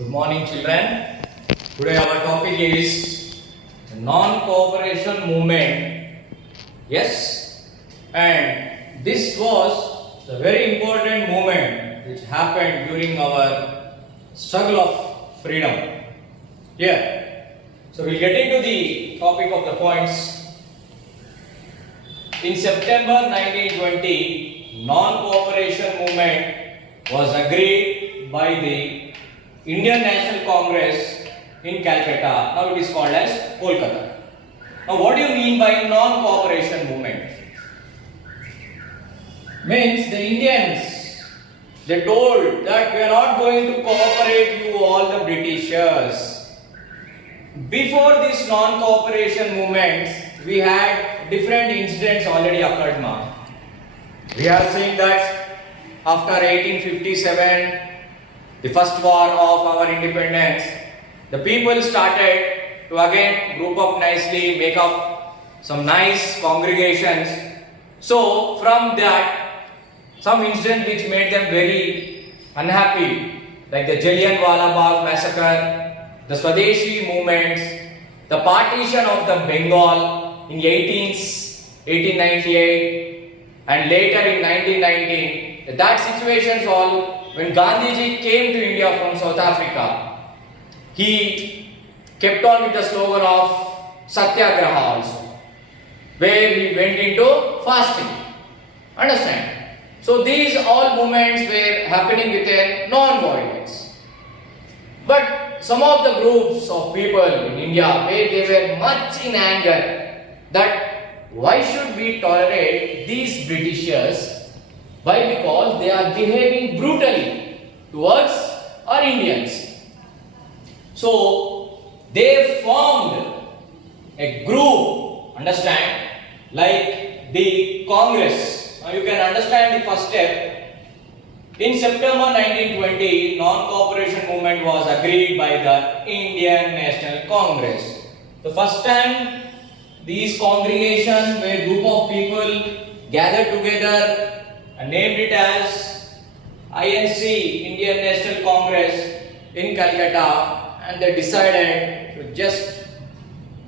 Good morning, children. Today our topic is non-cooperation movement. Yes, and this was a very important movement which happened during our struggle of freedom. Here, so we'll get into the topic of the points. In September 1920, non-cooperation movement was agreed by the Indian National Congress in Calcutta. Now it is called as Kolkata. Now what do you mean by non-cooperation movement? Means the Indians, they told that we are not going to cooperate you all the Britishers. Before this non-cooperation movements, we had different incidents already occurred now. We are seeing that after 1857, the first war of our independence, the people started to again group up nicely, make up some nice congregations. So from that, some incident which made them very unhappy, like the Jallianwala Bagh massacre, the Swadeshi movements, the partition of the Bengal in 1898 and later in 1919, that situations all when Gandhiji came to India from South Africa, he kept on with the slogan of Satyagraha also, where he went into fasting. Understand? So these all movements were happening with a non-violence. But some of the groups of people in India, where they were much in anger that why should we tolerate these Britishers? Why? Because they are behaving brutally towards our Indians. So they formed a group, understand, like the Congress. Now you can understand the first step. In September 1920, non-cooperation movement was agreed by the Indian National Congress. The first time these congregations where group of people gathered together and named it as INC, Indian National Congress in Calcutta, and they decided to just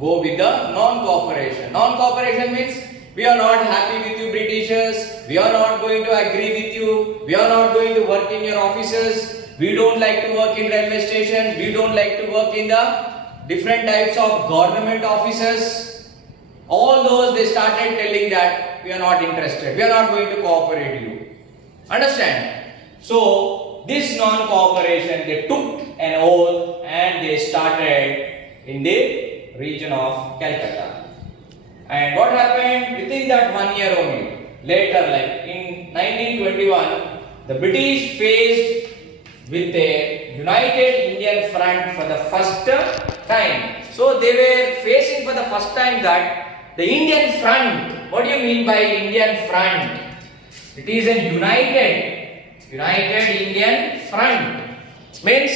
go with the non-cooperation. Non-cooperation means we are not happy with you Britishers, we are not going to agree with you, we are not going to work in your offices, we don't like to work in railway stations, we don't like to work in the different types of government offices. All those they started telling that we are not interested, we are not going to cooperate you. Understand? So this non-cooperation, they took an oath and they started in the region of Calcutta. And what happened within that 1 year only? Later, like in 1921, the British faced with a united Indian front for the first time. So they were facing for the first time that the Indian front. What do you mean by Indian front? It is a united Indian front. Means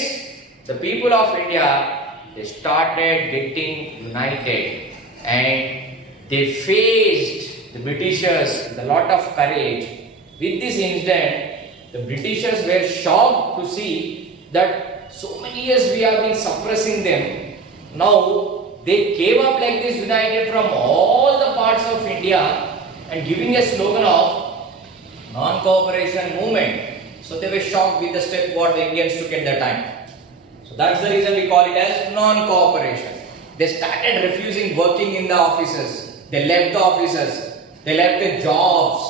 the people of India, they started getting united and they faced the Britishers with a lot of courage. With this incident, the Britishers were shocked to see that so many years we have been suppressing them. Now they came up like this, united from all the parts of India and giving a slogan of non-cooperation movement. So they were shocked with the step what the Indians took at that time. So that's the reason we call it as non-cooperation. They started refusing working in the offices. They left the offices. They left the jobs.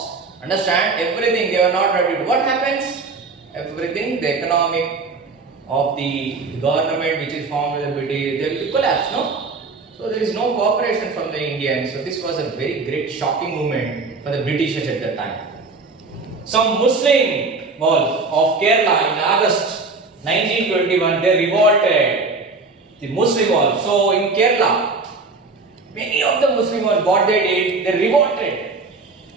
Understand? Everything they were not ready to. What happens? Everything, the economic of the government which is formed with the British, they will collapse, no? So there is no cooperation from the Indians. So this was a very great shocking movement for the Britishers at that time. Some Muslim of Kerala in August 1921, they revolted. The Muslim all. So in Kerala, many of the Muslim what they did, they revolted.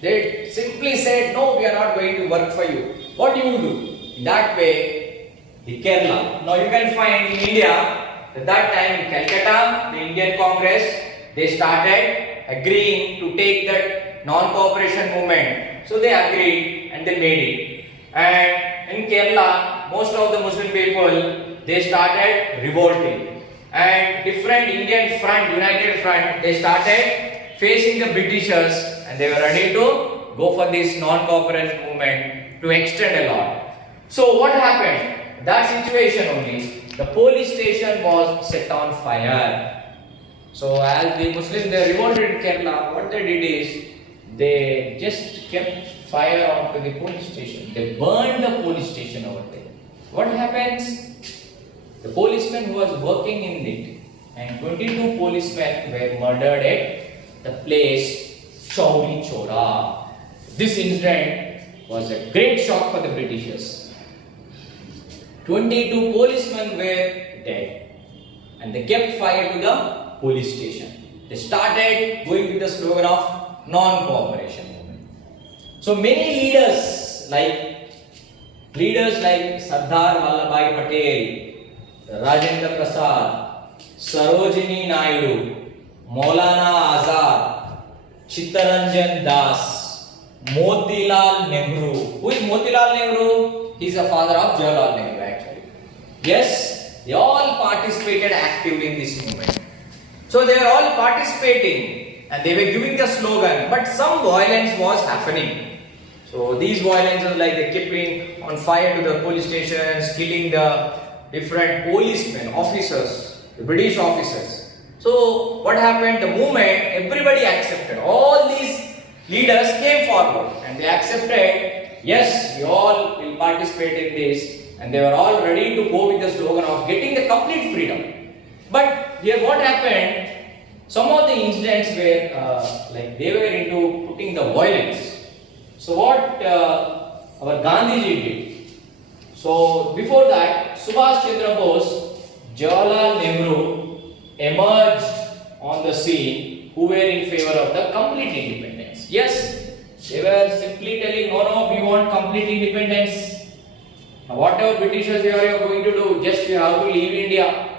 They simply said, no, we are not going to work for you. What do you do? In that way, the Kerala. Now you can find in India, at that time in Calcutta, the Indian Congress, they started agreeing to take that non-cooperation movement. So they agreed and they made it. And in Kerala, most of the Muslim people, they started revolting, and different Indian front, united front, they started facing the Britishers, and they were ready to go for this non-cooperation movement to extend a lot. So what happened? That situation only, the police station was set on fire. So as the Muslims, they revolted in Kerala, what they did is they just kept fire onto the police station. They burned the police station over there. What happens? The policeman who was working in it, and 22 policemen were murdered at the place Chauri Chora. This incident was a great shock for the Britishers. 22 policemen were dead, and they kept fire to the police station. They started going with the slogan of non-cooperation movement. So many leaders like Sardar Vallabhbhai Patel, Rajendra Prasad, Sarojini Naidu, Maulana Azad, Chittaranjan Das, Motilal Nehru. Who is Motilal Nehru? He is the father of Jawaharlal Nehru actually. Yes, they all participated actively in this movement. So they were all participating and they were giving the slogan, but some violence was happening. So these violences, like they keeping on fire to the police stations, killing the different policemen, officers, the British officers. So what happened? The movement, everybody accepted. All these leaders came forward and they accepted, yes, we all will participate in this, and they were all ready to go with the slogan of getting the complete freedom. But here what happened, some of the incidents were like they were into putting the violence. So what our Gandhiji did. So before that, Subhash Chandra Bose, Jawaharlal Nehru emerged on the scene who were in favor of the complete independence. Yes, they were simply telling, no, we want complete independence. Now, whatever Britishers you are going to do, just you have to leave India.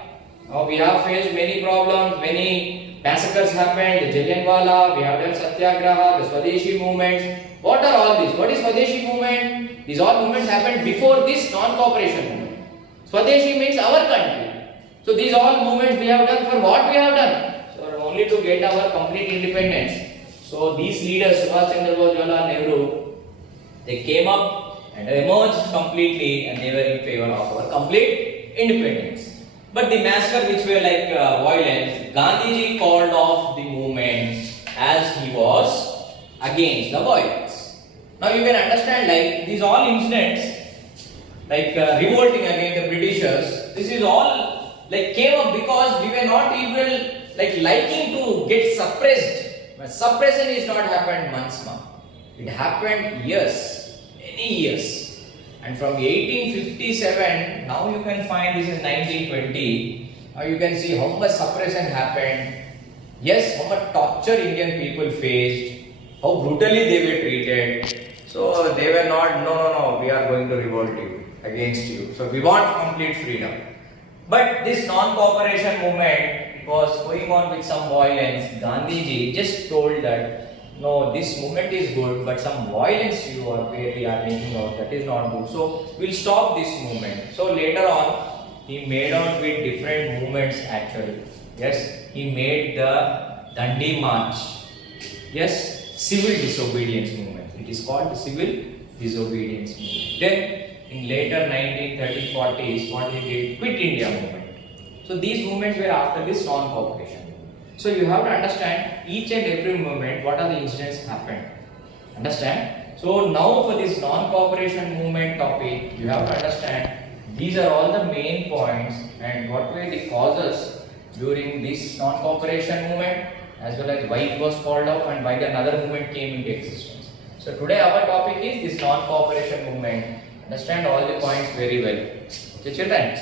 Now, we have faced many problems, many massacres happened, the Jallianwala, we have done Satyagraha, the Swadeshi movements. What are all these? What is Swadeshi movement? These all movements happened before this non-cooperation movement. Swadeshi means our country. So these all movements we have done for what we have done? So only to get our complete independence. So these leaders, Subhash Chandra Bose, Jawaharlal Nehru, they came up and emerged completely, and they were in favor of our complete independence. But the massacre which were like violence, Gandhiji called off the movement as he was against the violence. Now you can understand, like these all incidents, like revolting against the Britishers, this is all like came up because we were not even liking to get suppressed. But suppression is not happened months now. It happened years, many years. And from 1857, now you can find this is 1920. Now you can see how much suppression happened. Yes, how much torture Indian people faced, how brutally they were treated. So they were not, no, we are going to revolt you, against you. So we want complete freedom. But this non-cooperation movement was going on with some violence. Gandhiji just told that, no, this movement is good, but some violence you are making out, that is not good. So we'll stop this movement. So later on, he made out with different movements actually. Yes, he made the Dandi March. Yes, civil disobedience movement. It is called the civil disobedience movement. Then in later 1930s, 40s, what he did? Quit India movement. So these movements were after this non-cooperation. So you have to understand each and every movement, what are the incidents happened. Understand? So now for this non-cooperation movement topic, you have to understand these are all the main points and what were the causes during this non-cooperation movement, as well as why it was called off and why another movement came into existence. So today our topic is this non-cooperation movement. Understand all the points very well. Okay, children?